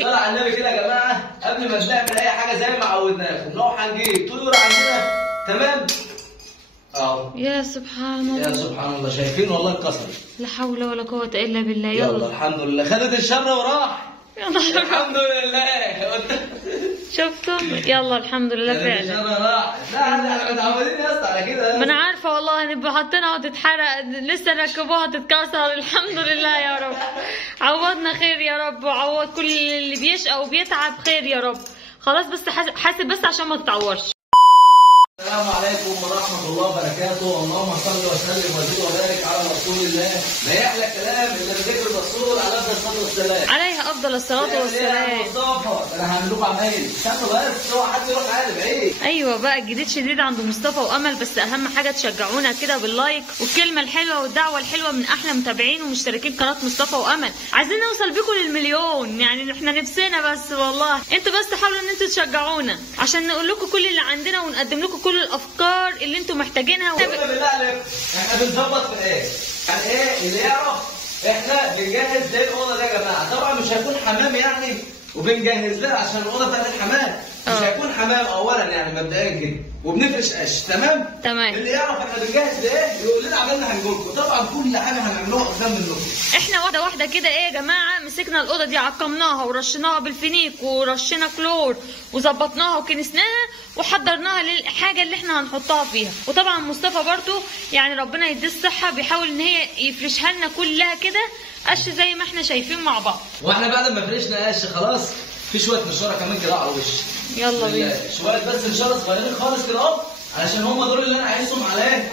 صلى على النبي كده يا جماعه قبل ما نعمل اي حاجه زي ما عودناكم نروح هنجيب طيور عندنا. تمام اهو. يا سبحان الله يا سبحان الله، شايفين والله اتكسر. لا حول ولا قوة الا بالله. يلا الحمد لله خدت الشر وراح. الحمد لله. شفتم؟ يلا الحمد لله فعلا. الشر راح. لا احنا متعودين يا اسطى على كده. ما انا عارفه والله، هنبقى حاطينها وتتحرق لسه ركبوها تتكسر. الحمد لله يا رب، عوضنا خير يا رب، وعوض كل اللي بيشقى وبيتعب خير يا رب. خلاص بس حاسب بس عشان ما تتعورش. السلام عليكم ورحمة الله وبركاته. اللهم صل وسلم وزد وبارك على رسول الله. لا يحلى كلام إلا بذكر الرسول عليه الصلاة والسلام. عليه أفضل الصلاة والسلام. مصطفى أنا هعمل لكم عمايل، استنوا بس اوعى حد يروح عادي بعيد. أيوه بقى، الجديد شديد عند مصطفى وأمل، بس أهم حاجة تشجعونا كده باللايك والكلمة الحلوة والدعوة الحلوة من أحلى متابعين ومشتركين قناة مصطفى وأمل. عايزين نوصل بيكم للمليون، يعني إحنا نفسنا بس والله. أنتوا بس تحاولوا إن أنتوا تشجعونا عشان نقول لكم كل اللي عندنا ونقدم لكم كل الافكار اللي انتم محتاجينها. بالله عليكم احنا بنظبط في ايه؟ يعني ايه اللي يعرف احنا بنجهز زي الاوضه دي يا جماعه. طبعا مش هيكون حمام يعني وبنجهز لها عشان الاوضه بتاعت الحمام. مش هيكون حمام اولا يعني مبدئيا كده، وبنفرش قش. تمام؟ اللي يعرف احنا بنجهز لايه يقول لنا عملنا هنقول لكم. طبعا كل حاجه هنعملوها قدام منكم. احنا واحده واحده كده ايه يا جماعه، مسكنا الاوضه دي عقمناها ورشيناها بالفينيك ورشينا كلور وظبطناها وكنسناها وحضرناها للحاجه اللي احنا هنحطها فيها. وطبعا مصطفى برضو يعني ربنا يديه الصحه بيحاول ان هي يفرشها لنا كلها كده قش زي ما احنا شايفين مع بعض. واحنا بعد ما فرشنا قش خلاص في شويه نشاره كمان كده على الوش. يلا بينا شويه بس نشاره صغيرين خالص كده اهو، علشان هم دول اللي انا عايزهم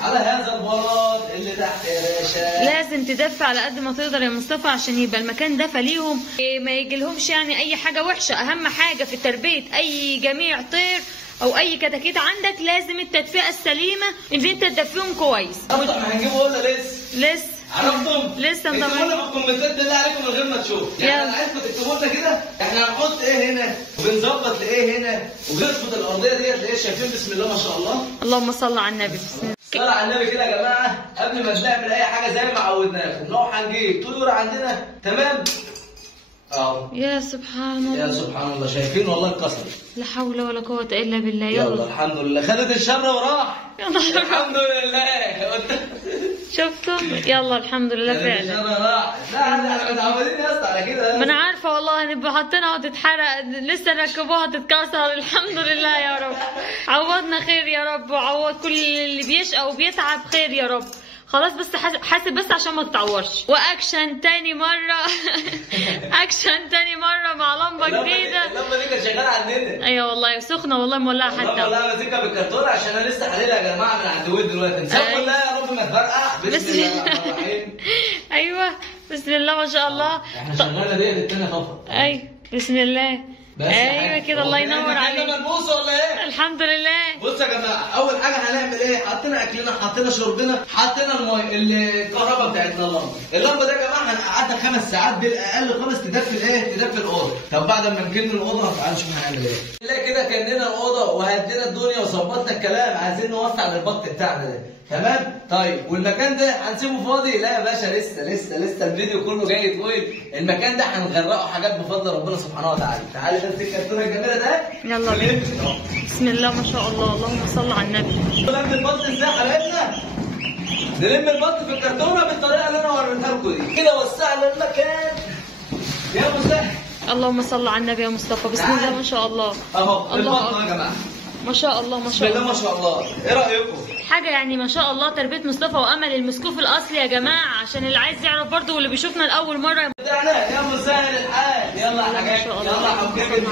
على هذا البلاط اللي تحت يا باشا. لازم تدفى على قد ما تقدر يا مصطفى عشان يبقى المكان دفى ليهم، ما يجيلهمش يعني اي حاجه وحشه. اهم حاجه في تربيه اي جميع طير او اي كتاكيت عندك لازم التدفئه السليمه، ان انت تدفيهم كويس. احنا هنجيبه ولا لسه عرفتم؟ لسه اكتبوا لنا في الكومنتات بالله عليكم من غير ما تشوف. يعني انا عايزكم تكتبوا لنا كده احنا هنحط ايه هنا وبنظبط لايه هنا وبنظبط الارضيه ديت لايه. شايفين بسم الله ما شاء الله. اللهم صل على النبي. بسم الله. صلى على النبي كده يا جماعه قبل ما نعمل اي حاجه زي ما عودناكم نروح هنجيب طيور عندنا. تمام اهو. يا سبحان الله. يا سبحان الله، شايفين والله اتكسر. لا حول ولا قوة الا بالله. يلا الحمد لله خدت الشر وراح. الحمد لله. شفتم؟ يلا الحمد لله فعلا. الشر راح. لا احنا متعودين يا اسطى على كده. ما انا عارفه والله، هنبقى حاطينها وتتحرق لسه ركبوها تتكسر. الحمد لله يا رب، عوضنا خير يا رب، وعوض كل اللي بيشقى وبيتعب خير يا رب. خلاص بس حاسب بس عشان ما تتعورش. واكشن تاني مره. اكشن تاني مره مع لمبه جديده. اللمبه دي كانت شغاله عندنا. ايوه والله سخنه والله مولعه حتى. والله ماسكها بالكرتونه عشان انا لسه حليلها يا جماعه من عند ود دلوقتي. ان شاء الله يا رب ما تفرقع. بسم الله الرحمن الرحيم. ايوه بسم الله ما شاء الله. احنا شغاله ديت التانيه طفره. ايوه بسم الله. ايوه كده الله ينور عليك. احنا ملبوسه ولا ايه؟ الحمد لله. بصوا يا جماعه اول حاجه هنعمل ايه؟ حطينا اكلنا، حطينا شربنا، حطينا الكهرباء بتاعتنا اللمبه دي يا جماعه هنقعدها 5 ساعات بالاقل خالص تدفي الايه؟ تدفي الاوضه. طب بعد ما نجيب الاوضه تعالوا نشوف هنعمل ايه. نلاقي كده كاننا الاوضه وهدينا الدنيا وظبطنا الكلام. عايزين نوسع للبط بتاعنا ده. تمام؟ طيب والمكان ده هنسيبه فاضي؟ لا يا باشا لسه الفيديو كله جاي طويل. المكان ده هنغرقه حاجات بفضل ربنا سبحانه وتعالى. تعالي بس الكرتونه الجميله ده. يلا بينا. بسم الله ما شاء الله. اللهم صل على النبي. نلم البط ازاي حبايبنا؟ نلم البط في الكرتونه بالطريقه اللي انا وريتها لكم دي. كده وسعنا المكان. يا مسهل. اللهم صل على النبي يا مصطفى. بسم الله ما شاء الله. اهو البط يا جماعه. ما شاء الله ما شاء الله. بسم الله ما شاء الله. ايه رايكم؟ حاجه يعني ما شاء الله. تربيه مصطفى وامل المسكوف الاصلي يا جماعه، عشان اللي عايز يعرف برضه واللي بيشوفنا لاول مره. يا مسهل الحال. يلا يا حاجات. يلا يا حبيبي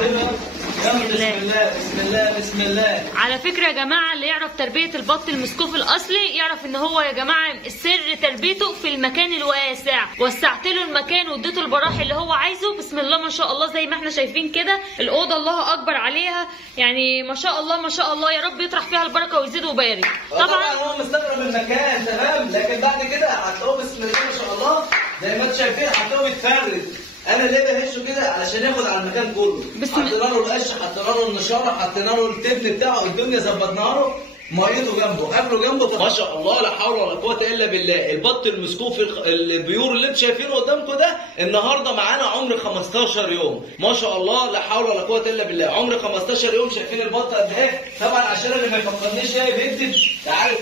يلا بسم الله. على فكره يا جماعه اللي يعرف تربيه البط المسكوف الاصلي يعرف ان هو يا جماعه سر تربيته في المكان الواسع. وسعت له المكان واديته البراح اللي هو عايزه. بسم الله ما شاء الله زي ما احنا شايفين كده. الاوضه الله اكبر عليها يعني ما شاء الله ما شاء الله. يا رب يطرح فيها البركه ويزيد ويبارك. طبعا هو مستغرب المكان تمام، لكن بعد كده هتلاقوه بسم الله ما شاء الله زي ما انتم شايفين هتلاقوه بيتفرد. انا ليه بهشه كده؟ علشان ياخد على المكان كله. حطينا له القش، حطينا له النشاره، حطينا له التبن بتاعه، الدنيا ظبطناها له. ميته جنبه، اكله جنبه، ما شاء الله لا حول ولا قوه الا بالله. البط المسكوف البيور اللي انتم شايفينه قدامكم ده النهارده معانا عمر 15 يوم، ما شاء الله لا حول ولا قوه الا بالله. عمر 15 يوم. شايفين البط قد ايه؟ طبعا عشان اللي ما يفكرنيش جاي بيكتب، تعالوا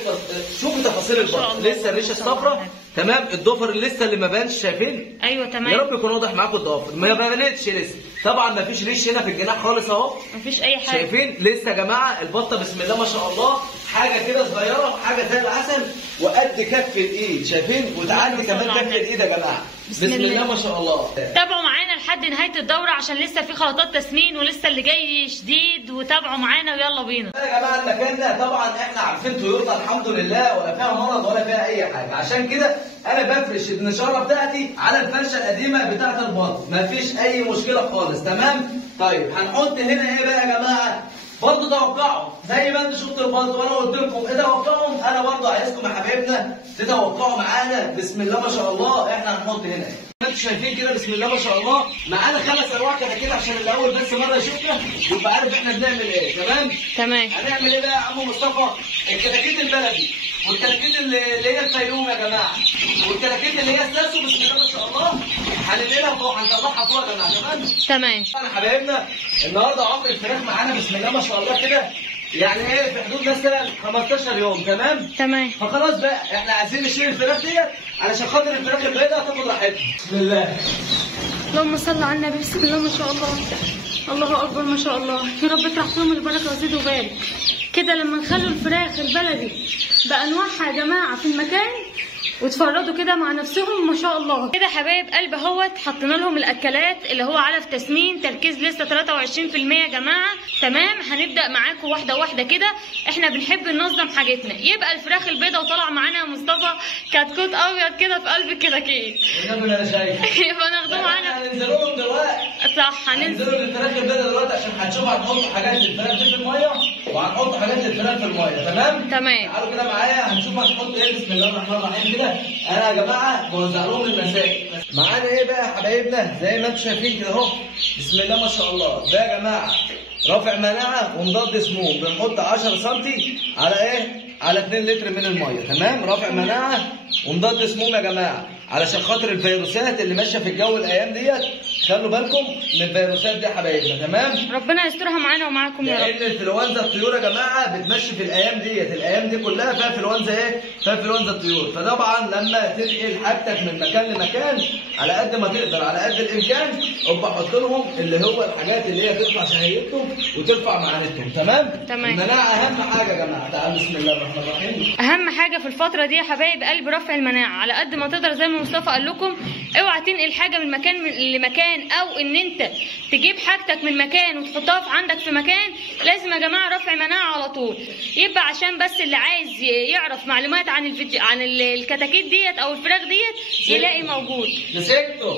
شوفوا تفاصيل البط. لسه الريشه الصفراء تمام، الضفر لسه اللي ما بانش، شايفين؟ ايوه تمام. يا رب يكون واضح معاكم الضفر، ما بانتش لسه. طبعا ما فيش ريش هنا في الجناح خالص اهو، ما فيش اي حاجه. شايفين؟ لسه يا جماعه البطه بسم الله ما شاء الله حاجه كده صغيره، حاجه زي العسل وقد كف الايد، شايفين؟ وتعدي كمان كف الايد يا جماعه. بسم الله ما شاء الله. تابعوا معانا لحد نهايه الدوره عشان لسه في خلطات تسمين ولسه اللي جاي جديد، وتابعوا معانا ويلا بينا. يا جماعه المكان ده طبعا احنا عارفين طيورنا الحمد لله ولا فيها مرض ولا فيها اي حاجه، عشان كده انا بفرش النشاره بتاعتي على الفرشه القديمه بتاعت البط، مفيش اي مشكله خالص. تمام؟ طيب هنحط هنا ايه بقى يا جماعه؟ برضه توقعوا زي ما انتوا شفتوا البط وانا قلت لكم ايه توقعهم، انا برضه عايزكم يا حبايبنا تتوقعوا معانا. بسم الله ما شاء الله احنا هنحط هنا ايه؟ انتوا شايفين كده بسم الله ما شاء الله معانا 5 انواع كده عشان الاول بس مره يشوفنا يبقى عارف احنا بنعمل ايه. تمام؟ تمام. هنعمل ايه بقى يا عم مصطفى؟ الكتاكيت البلدي والكتاكيت اللي هي الفيوم يا جماعه، والكتاكيت اللي هي الساسو بسم الله ما شاء الله هننقلها فوق، هنطلعها فوق يا جماعه. تمام؟ تمام. احنا حبايبنا النهارده عمر الفراخ معانا بسم الله ما شاء الله كده يعني ايه في حدود مثلا 15 يوم. تمام؟ تمام. فخلاص بقى احنا عايزين نشيل الفراخ ديت علشان خاطر الفراخ البيضاء تاخد راحتها. بسم الله. اللهم صل على النبي. بسم الله ما شاء الله. الله اكبر ما شاء الله. يا رب اطرح فيهم البركه وزيد وبارك. كده لما نخلوا الفراخ البلدي بانواعها يا جماعه في المكان وتفرضوا كده مع نفسهم ما شاء الله. كده حبايب قلب اهوت حطينا لهم الاكلات اللي هو علف تسمين، تركيز لسه 23% يا جماعه. تمام؟ هنبدا معاكم واحده واحده كده، احنا بنحب ننظم حاجتنا. يبقى الفراخ البيضاء وطلع معانا يا مصطفى كتكوت ابيض كده في قلب الكتاكيت. النبي انا شايف. يبقى ناخده معانا. هننزلهم دلوقتي. صح هننزلوا للفراخ البيضاء دلوقتي عشان هنشوف هنحط حاجات للفراخ دي في الميه وهنحط حاجات للفراخ في الميه. تمام؟ تمام. تعالوا كده معايا هنشوف هنحط ايه. بسم الله الرحمن الرحيم كده. انا يا جماعه بوزع لهم المسائل. معانا ايه بقى يا حبايبنا؟ زي ما انتم شايفين كده اهو بسم الله ما شاء الله. ده يا جماعه رافع مناعه ومضاد سموم، بنحط 10 سم على ايه؟ على 2 لتر من الميه. تمام؟ رافع مناعه ومضاد سموم يا جماعه علشان خاطر الفيروسات اللي ماشيه في الجو الايام ديت، خلوا بالكم من الفيروسات دي يا حبايبنا. تمام؟ ربنا يسترها معانا ومعاكم يا رب. لان الانفلونزا الطيور يا جماعه بتمشي في الايام ديت، الايام دي كلها فيها انفلونزا ايه؟ فيها انفلونزا الطيور. فطبعا لما تنقل حاجتك من مكان لمكان على قد ما تقدر على قد الامكان ابقى حط لهم اللي هو الحاجات اللي هي ترفع شهيتهم وترفع معانتهم. تمام؟ تمام. المناعه اهم حاجه يا جماعه. تعالوا بسم الله الرحمن الرحيم. اهم حاجه في الفتره دي يا حبايب قلب رفع المناعه على قد ما تقدر زي ما مصطفى قال لكم. اوعى تنقل حاجه من مكان لمكان، او ان انت تجيب حاجتك من مكان وتحطها في عندك في مكان. لازم يا جماعه رفع مناعه على طول. يبقى عشان بس اللي عايز يعرف معلومات عن عن الكتاكيت ديت او الفراخ ديت يلاقي موجود.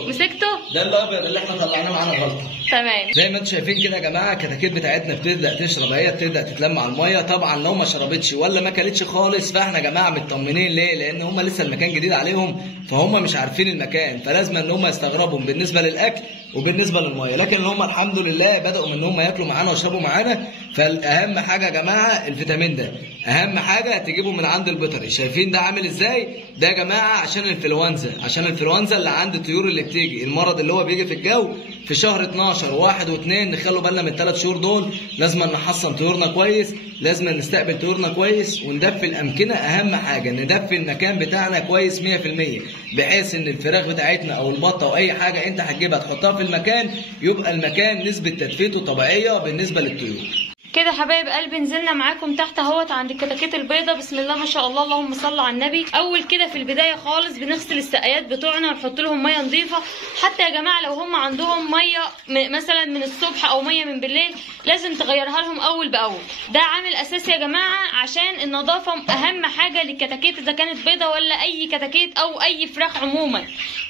مسكته ده الابيض اللي احنا طلعناه معانا غلطه. تمام. زي ما انتم شايفين كده يا جماعه الكتاكيت بتاعتنا بتبدا تشرب، هي بتبدا تتلم على الميه. طبعا لو ما شربتش ولا ما كلتش خالص فاحنا يا جماعه مطمنين. ليه؟ لان هم لسه المكان جديد عليهم، فهم مش عارفين المكان، فلازم ان هم يستغربوا بالنسبه للاكل وبالنسبه للميه. لكن هم الحمد لله بداوا ان هم ياكلوا معانا ويشربوا معانا. فالاهم حاجه يا جماعه الفيتامين ده، اهم حاجه تجيبه من عند البيطري. شايفين ده عامل ازاي؟ ده يا جماعه عشان الانفلونزا اللي عند الطيور اللي بتيجي، المرض اللي هو بيجي في الجو في شهر 12 و1 و2. نخلوا بالنا من ال3 شهور دول. لازم نحصن طيورنا كويس، لازم نستقبل طيورنا كويس، وندفي الامكنه. اهم حاجه ندفي المكان بتاعنا كويس 100%، بحيث ان الفراخ بتاعتنا او البطه او اي حاجه انت هتجيبها تحطها في المكان يبقى المكان نسبه تدفيته طبيعيه بالنسبه للطيور. كده حبايب قلبي نزلنا معاكم تحت اهوت عند الكتاكيت البيضه. بسم الله ما شاء الله. اللهم صل على النبي. اول كده في البدايه خالص بنغسل السقايات بتوعنا ونحط لهم ميه نظيفه. حتى يا جماعه لو هم عندهم ميه مثلا من الصبح او ميه من بالليل لازم تغيرها لهم اول باول. ده عامل اساسي يا جماعه عشان النظافه اهم حاجه للكتاكيت اذا كانت بيضه ولا اي كتاكيت او اي فراخ عموما.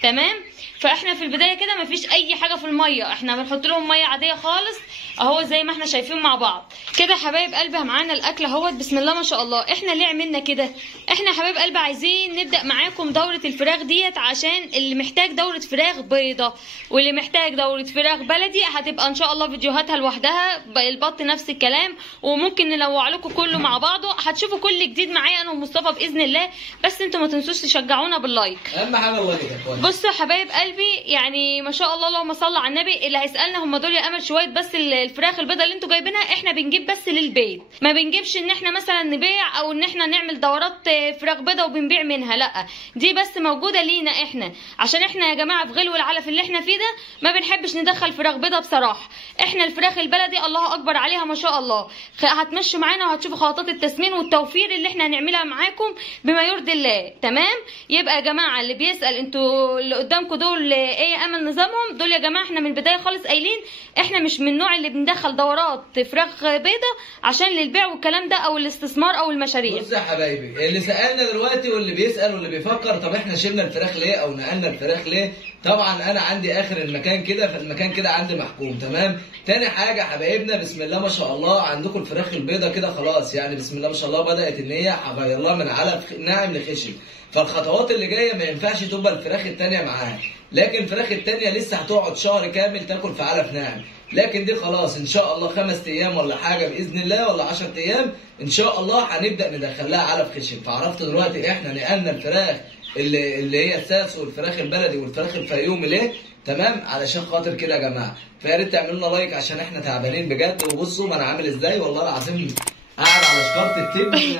تمام؟ فاحنا في البدايه كده مفيش اي حاجه في الميه، احنا بنحط لهم ميه عاديه خالص اهو زي ما احنا شايفين مع بعض كده. حبايب قلبي معانا الاكل اهوت بسم الله ما شاء الله. احنا ليه عملنا كده؟ احنا يا حبايب قلبي عايزين نبدا معاكم دوره الفراخ ديت، عشان اللي محتاج دوره فراخ بيضه واللي محتاج دوره فراخ بلدي هتبقى ان شاء الله فيديوهاتها لوحدها، البط نفس الكلام، وممكن ننوع لكم كله مع بعضه. هتشوفوا كل جديد معايا انا ومصطفى باذن الله، بس انتوا ما تنسوش تشجعونا باللايك، اهم حاجه اللايك يا اخوان. بصوا يا حبايب قلبي يعني ما شاء الله اللهم صل على النبي. اللي هيسالنا هم دول يا امل شويه بس الفراخ البيضه اللي انتوا جايبينها، احنا بنجيب بس للبيت، ما بنجيبش ان احنا مثلا نبيع او ان احنا نعمل دورات فراخ بيضه وبنبيع منها، لا دي بس موجوده لينا احنا، عشان احنا يا جماعه في غلو العلف اللي احنا فيه ده ما بنحبش ندخل فراخ بيضه بصراحه. احنا الفراخ البلدي الله اكبر عليها ما شاء الله، هتمشوا معانا وهتشوفوا خطوات التسمين والتوفير اللي احنا هنعملها معاكم بما يرضي الله. تمام؟ يبقى يا جماعه اللي بيسال انتوا اللي قدامكم دول ايه يا امل نظامهم، دول يا جماعه احنا من البدايه خالص قايلين احنا مش من النوع اللي بندخل دورات فراخ بيضه عشان للبيع والكلام ده او الاستثمار او المشاريع. بص يا حبايبي، اللي سالنا دلوقتي واللي بيسال واللي بيفكر طب احنا شلنا الفراخ ليه او نقلنا الفراخ ليه، طبعا انا عندي اخر المكان كده، فالمكان كده عندي محكوم. تمام؟ تاني حاجه حبايبنا بسم الله ما شاء الله عندكم الفراخ البيضه كده خلاص، يعني بسم الله ما شاء الله بدات ان هي هغير لها من علف ناعم لخشن، فالخطوات اللي جايه ما ينفعش تبقى الفراخ الثانيه معاها، لكن الفراخ الثانيه لسه هتقعد شهر كامل تاكل في علف ناعم، لكن دي خلاص ان شاء الله 5 ايام ولا حاجه باذن الله ولا 10 ايام ان شاء الله هنبدا ندخل لها علف خشن. فعرفت دلوقتي احنا نقلنا الفراخ اللي هي الساس والفراخ البلدي والفراخ الفيومي ليه؟ تمام؟ علشان خاطر كده يا جماعه، فيا ريت تعملوا لنا لايك عشان احنا تعبانين بجد. وبصوا ما انا عامل ازاي والله العظيم، قاعد على شكاره التب.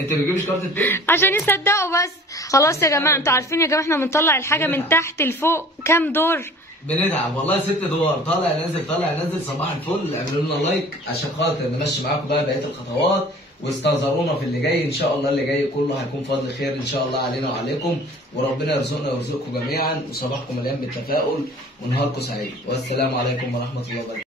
انت بتجيب شكاره التب عشان يصدقوا بس. خلاص يا جماعه انتوا عارفين يا جماعه احنا بنطلع الحاجه من تحت لفوق كام دور؟ بنتعب والله 6 ادوار، طالع نازل طالع نازل. صباح الفل، اعملوا لنا لايك عشان خاطر نمشي معاكم بقى بقيه الخطوات، واستنظرونا في اللي جاي ان شاء الله. اللي جاي كله هيكون فضل خير ان شاء الله علينا وعليكم، وربنا يرزقنا ويرزقكم جميعا، وصباحكم مليان بالتفاؤل ونهاركم سعيد، والسلام عليكم ورحمه الله وبركاته.